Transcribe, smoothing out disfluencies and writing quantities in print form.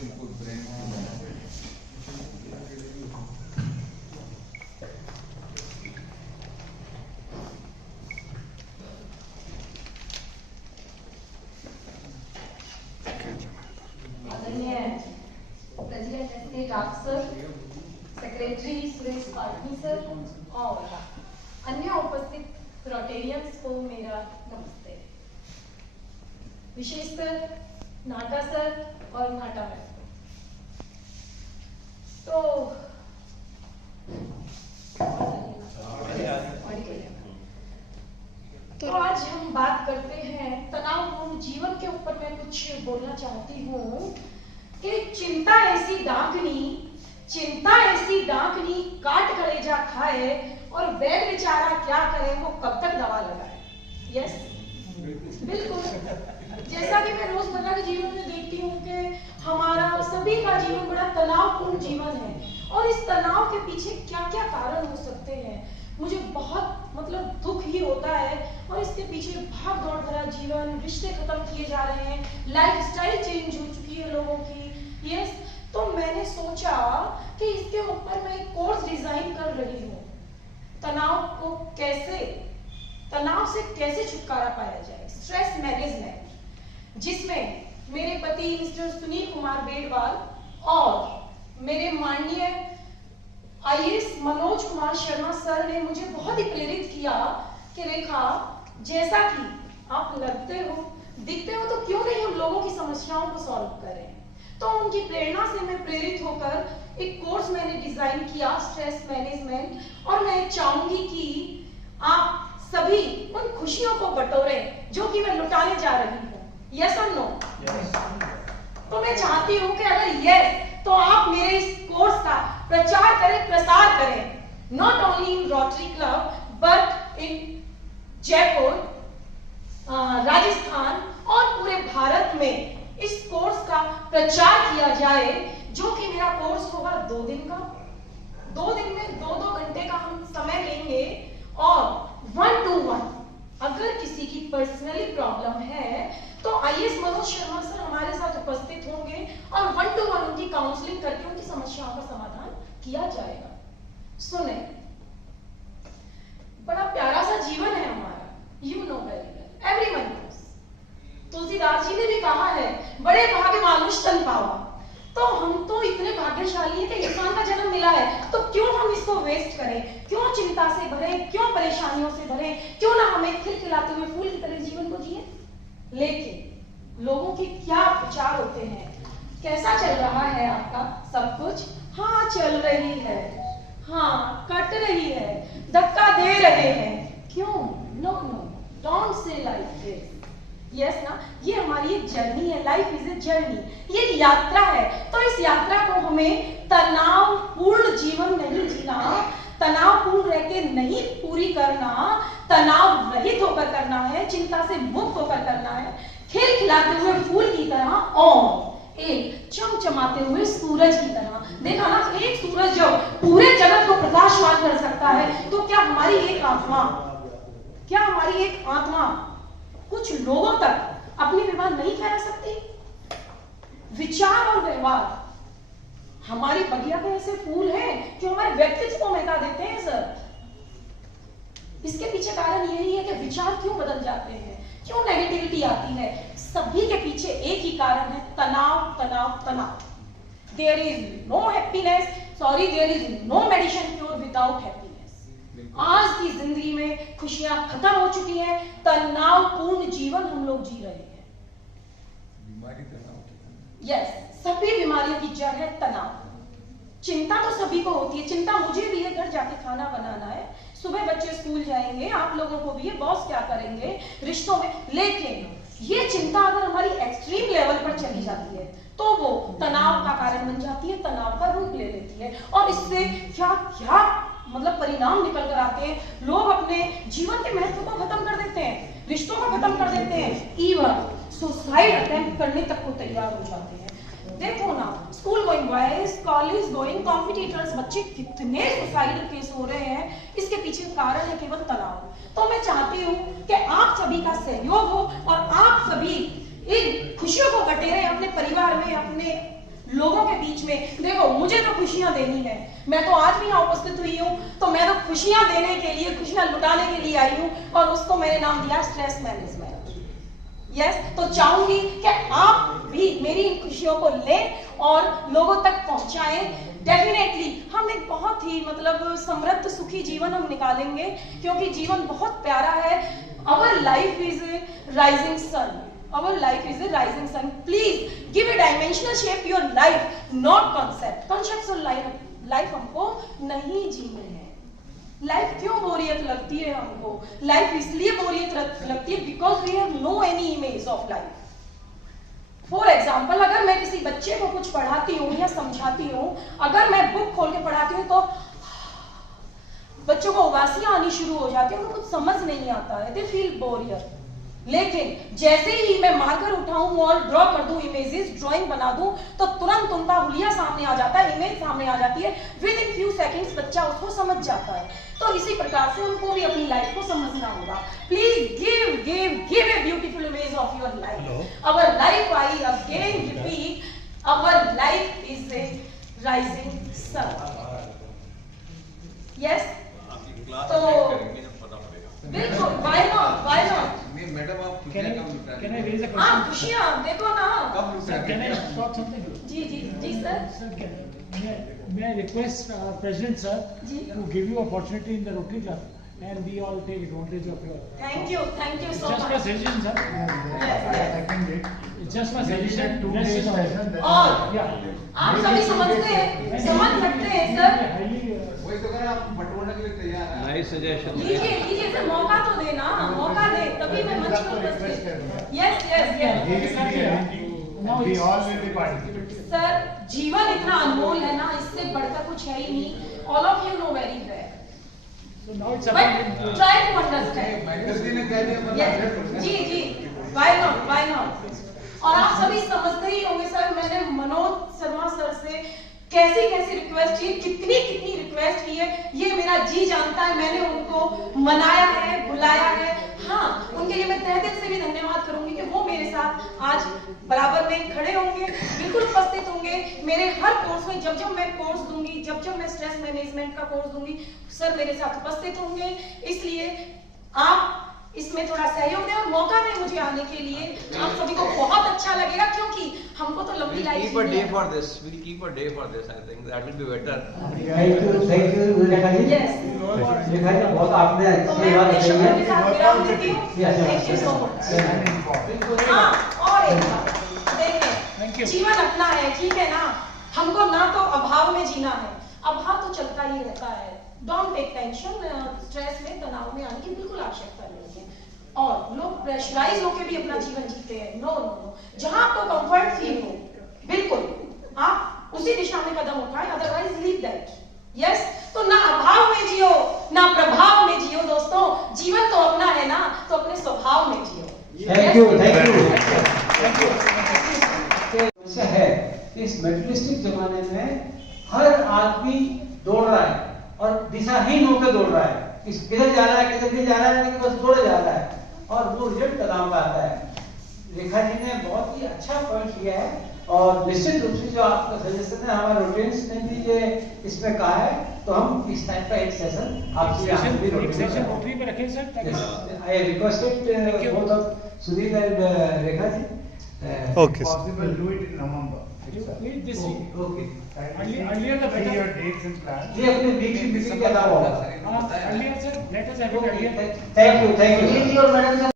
President S K. Rag sir, secretary Suresh Patni sir और अन्य उपस्थित रोटेरियंस को मेरा नमस्ते। विशेषकर नाटा सर और नाटा मैम तो आज हम बात करते हैं तनावपूर्ण जीवन के ऊपर। मैं कुछ बोलना चाहती हूँ कि चिंता ऐसी डांकनी काट कलेजा खाए और वैद बेचारा क्या करे, वो कब तक दवा लगाए। यस बिल्कुल, जैसा कि मैं रोजमर्रा के जीवन में देखती हूँ कि हमारा सभी का जीवन बड़ा तनावपूर्ण जीवन है और इस तनाव के पीछे क्या क्या कारण हो सकते हैं मुझे बहुत दुख ही होता है। और इसके पीछे भाग दौड़ भरा जीवन, रिश्ते खत्म किए जा रहे हैं, लाइफस्टाइल चेंज हो चुकी है लोगों की। यस, तो मैंने सोचा कि इसके ऊपर मैं एक कोर्स डिजाइन कर रही हूँ, तनाव से कैसे छुटकारा पाया जाए, स्ट्रेस मैनेजमेंट, जिसमें मेरे पति मिस्टर सुनील कुमार बेड़वाल और मेरे माननीय आईएएस मनोज कुमार शर्मा सर ने मुझे बहुत ही प्रेरित किया कि रेखा, जैसा कि आप लगते हो दिखते हो तो क्यों नहीं हम लोगों की समस्याओं को सॉल्व करें। तो उनकी प्रेरणा से मैं प्रेरित होकर एक कोर्स मैंने डिजाइन किया, स्ट्रेस मैनेजमेंट, और मैं चाहूंगी कि आप सभी उन खुशियों को बटोरें जो कि मैं लुटाने जा रही हूँ। यस और नो? तो मैं चाहती हूँ कि अगर यस तो आप मेरे इस कोर्स का प्रचार करें, प्रसार करें, not only in rotary club but in Jaipur, Rajasthan और पूरे भारत में इस कोर्स का प्रचार किया जाए, जो कि मेरा कोर्स होगा 2 दिन का। 2 दिन में 2-2 घंटे का हम समय लेंगे और 1 to 1 अगर किसी की पर्सनली प्रॉब्लम है तो आईएएस मनोज शर्मा सर हमारे साथ उपस्थित होंगे और 1 to 1 उनकी काउंसलिंग करके उनकी समस्याओं का समाधान किया जाएगा। सुने, बड़ा प्यारा सा जीवन है हमारा, you know very well, everyone knows. Tulsidas ji ने भी कहा है, बड़े भाग्य मानुष तन पावा। तो हम तो इतने भाग्यशाली हैं कि इंसान का जन्म मिला है, तो क्यों हम इसको वेस्ट करें, क्यों चिंता से भरें, क्यों परेशानियों से भरें, क्यों ना हम एक खिलखिलाते हुए फूल की तरह जीवन को जिए। लेकिन लोगों के क्या विचार होते हैं, कैसा चल रहा है आपका सब कुछ? हाँ चल रही है, हाँ कट रही है, धक्का दे रहे हैं, क्यों? No no, don't say like this. Yes ना, ये हमारी एक जर्नी है, लाइफ इज ए जर्नी, ये एक यात्रा है। तो इस यात्रा को हमें तनावपूर्ण जीवन नहीं जीना, तनावपूर्ण रह के नहीं पूरी करना, तनाव रहित होकर करना है, चिंता से मुक्त होकर करना है, खेल खिलाते हुए फूल की तरह और एक चमचमाते हुए सूरज की तरह। देखा ना, एक सूरज जो पूरे जगत को प्रकाशमान कर सकता है, तो क्या हमारी एक आत्मा कुछ लोगों तक अपनी व्यवहार नहीं फैला सकती? विचार और व्यवहार हमारी बगिया के ऐसे फूल हैं जो हमारे व्यक्तित्व को महका देते हैं सर। इसके पीछे कारण यही है कि विचार क्यों बदल जाते हैं, क्यों नेगेटिविटी आती है। सभी के पीछे एक ही कारण है, तनाव तनाव तनाव। There is no happiness, sorry, there is no medicine cure without happiness. आज की जिंदगी में खुशियां खत्म हो चुकी हैं, तनावपूर्ण जीवन हम लोग जी रहे हैं। बीमारी तनाव। यस, सभी बीमारियों की जड़ है तनाव। चिंता तो सभी को होती है, चिंता मुझे भी है, घर जाके खाना बनाना है, सुबह बच्चे स्कूल जाएंगे, आप लोगों को भी है, बॉस क्या करेंगे, रिश्तों में। लेकिन ये चिंता अगर हमारी एक्सट्रीम लेवल पर चली जाती है तो वो तनाव का कारण बन जाती है, तनाव का रूप ले लेती है। और इससे क्या क्या परिणाम निकल कर आते हैं। लोग अपने जीवन के महत्व को खत्म कर देते हैं, रिश्तों को खत्म कर देते हैं, इवन सुसाइड अटेम्प्ट करने तक को तैयार हो जाते हैं। देखो ना, school going boys, college going competitors, बच्चे कितने सुसाइडल केस हो रहे हैं। इसके पीछे कारण है केवल तनाव। तो मैं चाहती हूँ कि आप सभी का सहयोग हो और आप सभी इन खुशियों को बटेरें अपने परिवार में, अपने लोगों के बीच में। देखो मुझे तो खुशियां देनी है, मैं तो आज भी यहाँ उपस्थित हुई हूँ, तो मैं तो खुशियां देने के लिए, खुशियां लुटाने के लिए आई हूँ, और उसको मैंने नाम दिया स्ट्रेस मैनेजमेंट। यस, तो चाहूंगी कि आप भी मेरी इन खुशियों को लें और लोगों तक पहुंचाएं। डेफिनेटली हम एक बहुत ही मतलब समृद्ध सुखी जीवन हम निकालेंगे, क्योंकि जीवन बहुत प्यारा है। Our life is a rising sun, our life is a rising sun. Please give a dimensional shape your life, not concept. Concepts और life हमको नहीं जीने हैं। लाइफ क्यों बोरियत लगती है हमको? लाइफ इसलिए बोरियत लगती है because we have no any image of life. For example, अगर मैं किसी बच्चे को कुछ पढ़ाती हूँ या समझाती हूँ, अगर मैं बुक खोल के पढ़ाती हूँ तो बच्चों को उबासियां आनी शुरू हो जाती है, उनको कुछ समझ नहीं आता है, दे फील बोरियत। लेकिन जैसे ही मैं मार्कर उठाऊं और ड्रॉ कर दूं, इमेजेस ड्राइंग बना दूं, तो तुरंत उनका हुलिया सामने आ जाता है, इमेज सामने आ जाती है। विद इन फ्यू सेकंड्स बच्चा उसको समझ जाता है। तो इसी प्रकार से उनको भी अपनी लाइफ को समझना होगा। Please give a beautiful image of your life. Our life, I again repeat, our life is a rising sun. Yes, तो बिल्कुल, व्हाई नॉट? मैडम आप खुशियां कब लुटा रही हैं? Can I raise a question? हाँ, खुशियां देखो ना। कब लुटा Sir, रही can I हैं? talk something? जी sir. Sir, may I request President sir जी। to give you opportunity in the Rotary Club, and we all take advantage of your. Thank you It's so just my much. suggestion, sir. It's just my suggestion. 2 Let's days just- session. और Yeah. आप सभी समझते हैं, समझ सकते हैं sir. Highly, वही तो कह रहा हूं, आप बटोरने के लिए तैयार हैं। Nice suggestion. लीजिए सर, मौका तो देना, मौका दे, तभी मैं मंच पर उपस्थित। Yes Now We it's- all will be participating. Sir, जीवन इतना अनमोल है ना, इससे बढ़कर कुछ है ही नहीं। All of you know very well, So now it's but about. Try to understand. Mahendra ji ने कह दिया, मतलब 100%। जी, व्हाई नॉट? और आप सभी समझते ही होंगे सर, मैंने मनोज शर्मा सर से कैसी रिक्वेस्ट की, कितनी रिक्वेस्ट की है, ये मेरा जी जानता है। मैंने उनको मनाया है, बुलाया है। हाँ, उनके लिए मैं तहे दिल से भी धन्यवाद करूंगी कि वो मेरे साथ आज बराबर में खड़े होंगे, बिल्कुल उपस्थित होंगे। मेरे हर कोर्स में जब मैं कोर्स दूंगी, जब मैं स्ट्रेस मैनेजमेंट का कोर्स दूंगी, सर मेरे साथ उपस्थित होंगे। इसलिए आप इसमें थोड़ा सहयोग दें और मौका दें मुझे आने के लिए। आप सभी को बहुत अच्छा लगेगा, क्योंकि हमको तो लंबी We'll life keep a day for this. We'll keep a day for this. I think that will be better. Thank you Rekha ji. Yes, Rekha ji बहुत आपने तो अच्छी मैं बात अपने बताई शब्दों के है। साथ विराम देती हूँ। Yes, thank you so much. हाँ, और एक बात देखें, Thank you. जीवन अपना है, ठीक है ना? हमको ना तो अभाव में जीना है, अभाव तो चलता ही रहता है। डोंट टेक टेंशन, स्ट्रेस में, तनाव में आने की बिल्कुल आवश्यकता नहीं है। और लोग प्रेशराइज होकर भी अपना जीवन जीते हैं। नो, जहां आपको कंफर्ट फील हो, बिल्कुल आप उसी दिशा में कदम उठाएं, अदरवाइज लीव दैट। यस, तो ना अभाव में जियो, ना प्रभाव में जियो दोस्तों। जीवन तो अपना है ना, तो अपने स्वभाव में जियो। थैंक यू समस्या है कि इस मेटेरियलिस्टिक जमाने में हर आदमी दौड़ रहा है और दिशाहीन होकर दौड़ रहा है। किधर जा रहा है, किधर नहीं जा रहा है, लेकिन बस दौड़े जा रहा है और वो रिजल्ट का नाम आता है। रेखा जी ने बहुत ही अच्छा पॉइंट किया है और निश्चित रूप से जो आपका सजेशन है, हमारे रोटेंस ने भी ये इसमें कहा है, तो हम इस टाइप का एक सेशन आपसे यहाँ भी एक सेशन रोटरी पे रखें सर, ताकि I requested both of Sudhir and Rekha ji. Okay, possible do it in November. Please this week. Okay. Earlier the better. See your dates and plans. ये अपने वीक की मीटिंग के अलावा होगा। Earlier sir, let us have it earlier. Thank you.